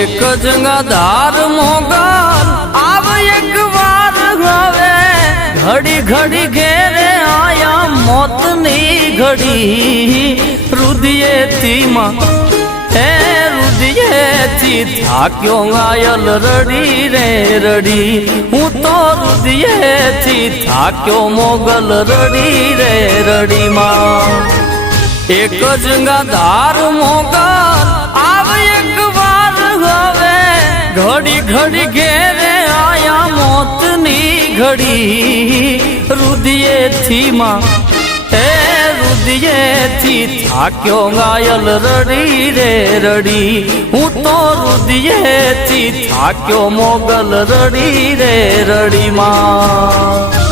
એક જંગાધાર મોગલ આવ એક વાર હવે ઘડી ઘડી ઘેરે આયા મોતની ઘડી રુદિયેથી માં હે રુદિયેથી થાક્યો ઘાયલ રડી રે રડી હું તો રુદિયેથી થાક્યો મોગલ રડી રે રડી માં એક જંગાધાર મોગલ આવ એક વાર હવે ઘડી ઘડી ઘેરે આયા મોતની ઘડી રુદિયેથી માં હે રુદિયેથી થાક્યો ઘાયલ રડી રે રડી હું તો રુદિયેથી થાક્યો મોગલ રડી રે રડી માં